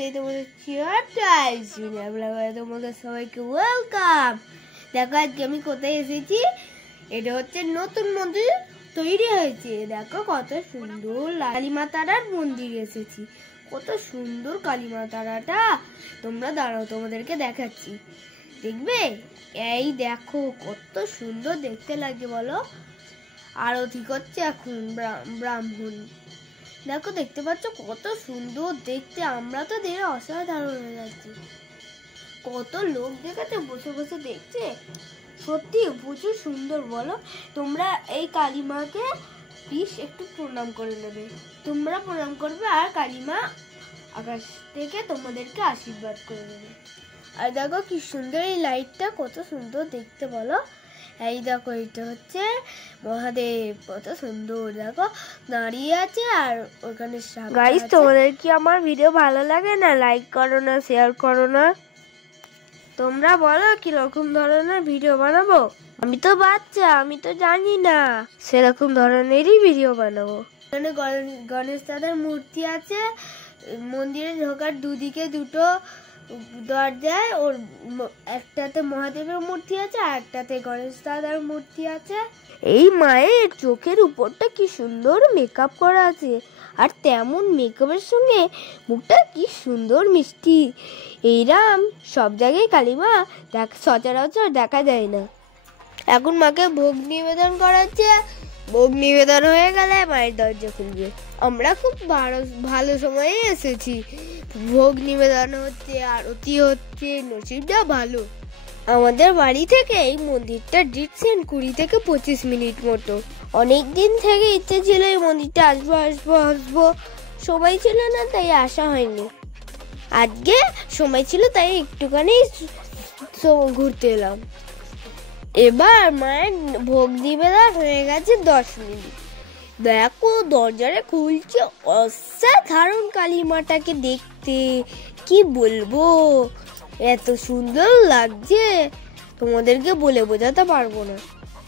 সেই তোমাদের তোমাদের সবাইকে ওয়েলকাম। দেখো আজকে আমি কোথায় এসেছি, এটা হচ্ছে নতুন মন্দির তৈরি হয়েছে। দেখো কত সুন্দর কালীমা তারার মন্দির এসেছি, কত সুন্দর কালীমা তারাটা। তোমরা দাঁড়াও, তোমাদেরকে দেখাচ্ছি, দেখবে? এই দেখো কত সুন্দর দেখতে লাগে বলো। আরতি করছে এখন ব্রাহ্মণ। দেখো দেখতে পাচ্ছ কত সুন্দর দেখতে, আমরা তো দেখে অসাধারণ হয়ে যাচ্ছি। কত লোক দেখেছে বসে বসে দেখছে, সত্যি প্রচুর সুন্দর বলো। তোমরা এই কালীমাকে প্লিজ একটু প্রণাম করে নেবে, তোমরা প্রণাম করবে আর কালীমা আকাশ থেকে তোমাদেরকে আশীর্বাদ করে দেবে। আর দেখো কি সুন্দর এই লাইটটা, কত সুন্দর দেখতে বলো। এই দেখো এটা হচ্ছে মহাদেব, কত সুন্দর দেখো দাঁড়িয়ে আছে। আর ওখানে গাইস, তোমাদের কি আমার ভিডিও ভালো লাগে না? লাইক করো না, শেয়ার করো না? তোমরা বলো কিরকম ধরনের ভিডিও বানাবো। আমি তো বাচ্চা, আমি তো জানি না, সেরকম ধরনেরই ভিডিও বানাবো। এখানে গণেশ দাদার মূর্তি আছে। মন্দিরে ঢোকার দুদিকে দুটো দরজায় ওর একটাতে মহাদেবের মূর্তি আছে আর একটাতে গণেশ দাদার মূর্তি আছে। এই মায়ের চোখের উপরটা কি সুন্দর মেকআপ করা আছে, আর তেমন মেকআপের সঙ্গে মুখটা কি সুন্দর মিষ্টি। এইরাম সব জায়গায় কালীমা সচরাচর দেখা যায় না। এখন মাকে ভোগ নিবেদন করাচ্ছে, ভোগ নিবেদন হয়ে গেলে মায়ের দরজা খুলবে। আমরা খুব ভালো সময়ে এসেছি, ভোগ নিবেদন হচ্ছে, আরতি হচ্ছে, নসিবটা ভালো। আমাদের বাড়ি থেকে এই মন্দিরটা ডিস্টেন্স 20 থেকে 25 মিনিট মতো। অনেক দিন থেকে ইচ্ছে ছিল এই মন্দিরটা আসবো আসবো আসবো, সময় ছিল না তাই আসা হয়নি। আজকে সময় ছিল তাই একটুখানি ঘুরতে এলাম। এবার মায়ের ভোগ নিবেদন হয়ে গেছে 10 মিনিট। দেখো দরজাটা খুলছে, অসাধারণ কালীমাটাকে দেখতে, কি বলবো, এত সুন্দর লাগছে তোমাদেরকে বলে বোঝাতে পারবো না।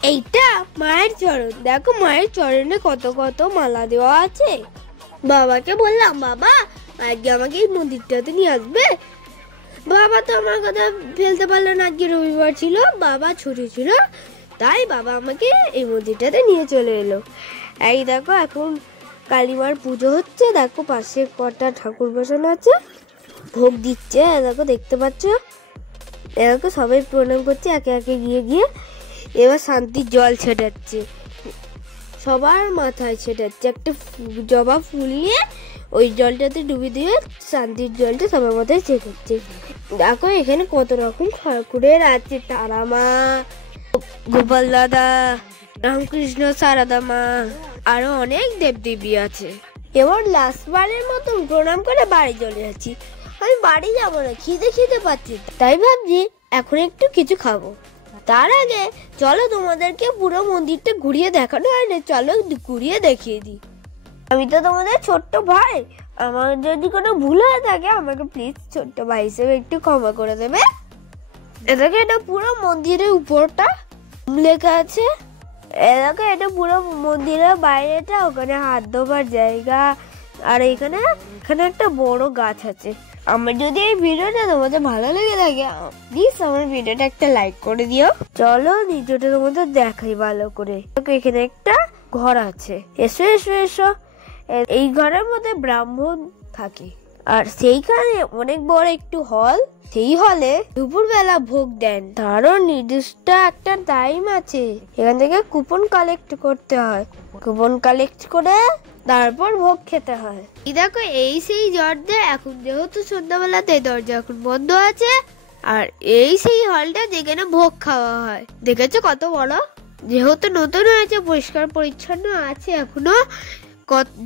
এইটা মায়ের চরণ, দেখো মায়ের চরণে কত কত মালা দেওয়া আছে। বাবাকে বললাম, বাবা আজকে আমাকে এই মন্দিরটাতে নিয়ে আসবে। বাবা তো আমার কথা ফেলতে পারলো না, আজকে রবিবার ছিল, বাবা ছোট ছিল, তাই বাবা আমাকে এই মন্দিরটাতে নিয়ে চলে এলো। এই দেখো এখন কালীমার পুজো হচ্ছে, দেখো পাশে কটা ঠাকুর বসানো আছে, ভোগ দিচ্ছে। দেখো দেখতে পাচ্ছ, দেখো সবাই প্রণাম করছে একে একে গিয়ে গিয়ে। এবার শান্তির জল ছেটাচ্ছে, সবার মাথায় ছেটাচ্ছে। একটা জবা ফুল নিয়ে ওই জলটাতে ডুবি দিয়ে শান্তির জলটা সবার মাথায় ছেটাচ্ছে। দেখো এখানে কত রকম ঠাকুরের আছে, তারা মা, গোপাল দাদা, রামকৃষ্ণ, সারদা মা, আরো অনেক দেবদেবী আছে। এবার লাস্টবারের মতন প্রণাম করে বাড়ি চলে যাচ্ছি। আমি বাড়ি যাবো না, খিদে পাচ্ছি, তাই ভাবছি এখন একটু কিছু খাবো। তার আগে চলো তোমাদেরকে পুরো মন্দিরটা ঘুরিয়ে দেখানো হয় না, চলো ঘুরিয়ে দেখিয়ে দিই। আমি তো তোমাদের ছোট্ট ভাই, আমার যদি কোনো ভুল হয়ে থাকে আমাকে প্লিজ ছোট্ট ভাই হিসেবে একটু ক্ষমা করে দেবে। এটাকে এটা পুরো মন্দিরের উপরটা লেখা আছে। এলাকা এটা পুরো মন্দিরের বাইরেটা, ওখানে হাত ধোবার জায়গা, আর এখানে একটা বড় গাছ আছে। আমার যদি এই ভিডিওটা তোমাদের ভালো লেগে থাকে প্লিজ আমার ভিডিওটা একটা লাইক করে দিও। চলো ভিডিওটা তোমাদের দেখাই ভালো করে। এখানে একটা ঘর আছে, এসো এসো এসো। এই ঘরের মধ্যে ব্রাহ্মণ থাকে, আর সেইখানে অনেক বড় একটু হল। সেই হলে দুপুরবেলা ভোগ দেন, তারও নির্দিষ্ট একটা টাইম আছে। এখান থেকে কুপন কালেক্ট করতে হয়, কুপন কালেক্ট করে তারপর ভোগ খেতে হয়। এই দেখো এই সেই দরজা, এখন যেহেতু সন্ধ্যাবেলাতে দরজা এখন বন্ধ আছে, আর এই সেই হলটা যেখানে ভোগ খাওয়া হয়। দেখেছো কত বড়, যেহেতু নতুন হয়েছে, পরিষ্কার পরিচ্ছন্ন আছে এখনো,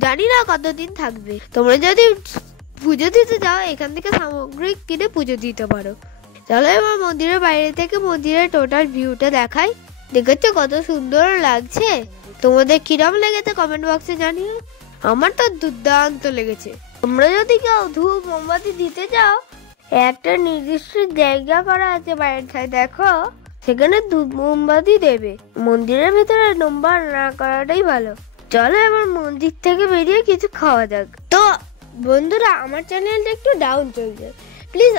জানি না কতদিন থাকবে। তোমরা যদি পুজো দিতে যাও এখান থেকে সামগ্রী কিনে পুজো দিতে পারো। চলো এবার মন্দিরের বাইরে থেকে মন্দিরের টোটাল ভিউটা দেখাই। দেখেছো কত সুন্দর লাগছে? তোমাদের কিরম লেগেছে কমেন্ট বক্সে জানিও। আমার তো দুর্দান্ত লেগেছে। তোমরা যদি কেউ ধূপ মোমবাতি দিতে যাও, একটা নির্দিষ্ট জায়গা করা আছে বাইরের সাইড, দেখো সেখানে ধূপ মোমবাতি দেবে। মন্দিরের ভেতরে নম্বর না করাটাই ভালো। চলো এবার মন্দির থেকে বেরিয়ে কিছু খাওয়া যাক। তো বন্ধুরা আমার চ্যানেলটা একটু ডাউন চলছে, প্লিজ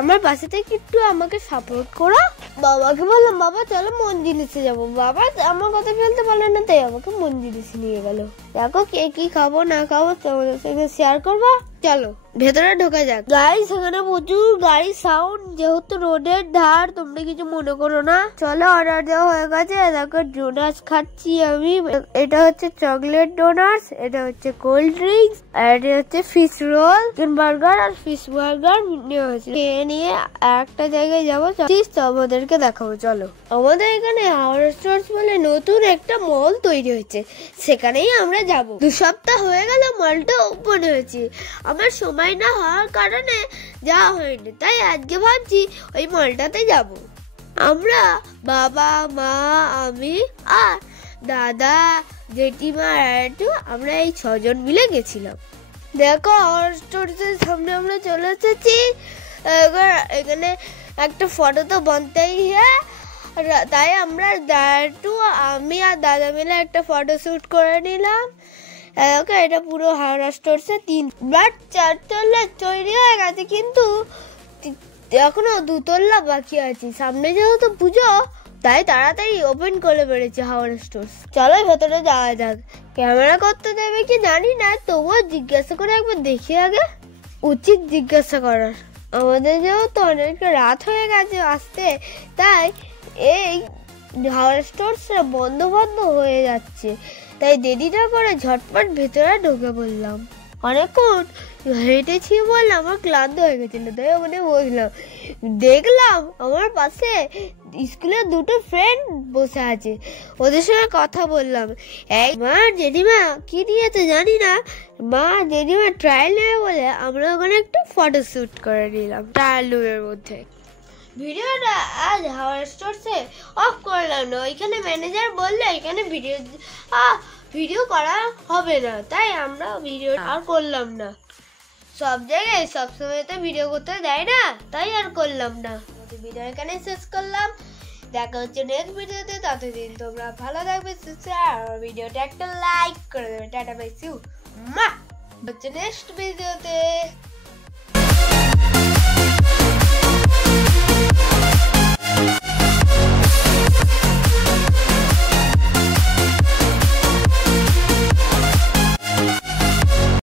আমার পাশে থেকে একটু আমাকে সাপোর্ট করো। বাবাকে বললাম বাবা চলো মন্দিরে যাবো, বাবা আমার কথা ফেলতে পারলো না, তাই আমাকে মন্দিরে নিয়ে গেল। দেখো কে কি খাবো না খাবো তোমাদের সঙ্গে শেয়ার করবো, চলো ভেতরে ঢোকা যাক। গাইস এখানে প্রচুর গাড়ি সাউন্ড, যেহেতু রোডের ধার তোমরা কিছু মনে করো না। চলো অর্ডার দেওয়া হয়ে গেছে, দেখো ডোনাটস খাচ্ছি আমি। এটা হচ্ছে চকলেট ডোনাটস, এটা হচ্ছে কোল্ড ড্রিঙ্কস, আর এটা হচ্ছে ফিশ রোল, চিকেন বার্গার আর ফিশ বার্গার নেওয়া হয়েছে। খেয়ে নিয়ে একটা জায়গায় যাবো, তোমাদেরকে দেখাবো। চলো আমাদের এখানে হাওড়া স্টোর্স বলে নতুন একটা মল তৈরি হয়েছে, সেখানেই আমরা যাব। 2 সপ্তাহ হয়ে গেল মলটা ওপেন হয়েছে, আমার সময় না হওয়ার কারণে যাওয়া হয়নি, তাই আজকে ভাবছি ওই মলটাতে যাব। আমরা বাবা মা আমি আর দাদা জেঠিমা আমরা এই 6 জন মিলে গেছিলাম। দেখো হাওড়া স্টোর্সের সামনে আমরা চলে এসেছি। এখানে একটা ফটো তো বানতেই হ্যাঁ, তাই আমরা আমি আর দাদা মিলে একটা ফটো শুট করে নিলাম। এটা পুরো হাওড়া স্টোর্সে 4 তলা তৈরি হয়ে গেছে, কিন্তু এখনো 2 তলা বাকি আছে। সামনে যেহেতু পুজো, তাই তাড়াতাড়ি ওপেন করে বেড়েছে হাওড়া স্টোর্স। চলো ভেতরে যাওয়া যাক। ক্যামেরা করতে দেবে কি জানি না, তবুও জিজ্ঞাসা করে একবার দেখি আগে, উচিত জিজ্ঞাসা করার। আমাদের যেহেতু অনেক রাত হয়ে গেছে আসতে, তাই এই হাওড়া স্টোর্স বন্ধ হয়ে যাচ্ছে, তাই দেরিটা করে ঝটপট ভেতরে ঢুকে পড়লাম। অনেকক্ষণ হেঁটেছি বলে আমার ক্লান্ত হয়ে গেছিল, তাই ওখানে বসলাম। দেখলাম আমার পাশে স্কুলের 2 ফ্রেন্ড বসে আছে, ওদের সঙ্গে কথা বললাম। মা জেঠিমা কি দিয়েছে জানি না, মা জেঠিমা ট্রায়াল নেবে বলে আমরা ওখানে একটু ফটো শুট করে নিলাম ট্রায়াল রুমের মধ্যে। ভিডিওটা আজ হাওড়া স্টোর্সে অফ করলাম না, ওইখানে ম্যানেজার বললো এখানে ভিডিও করা হবে না, তাই আমরা ভিডিও আর করলাম না। সব জায়গায় সবসময় তো ভিডিও করতে দেয় না, তাই আর করলাম না। ভিডিও এখানে শেষ করলাম, দেখা হচ্ছে নেক্সট ভিডিওতে। ততদিন তোমরা ভালো থাকবে, ভিডিওটা একটা লাইক করে দেবে। টাটা বাই, সি ইউ হচ্ছে নেক্সট ভিডিওতে।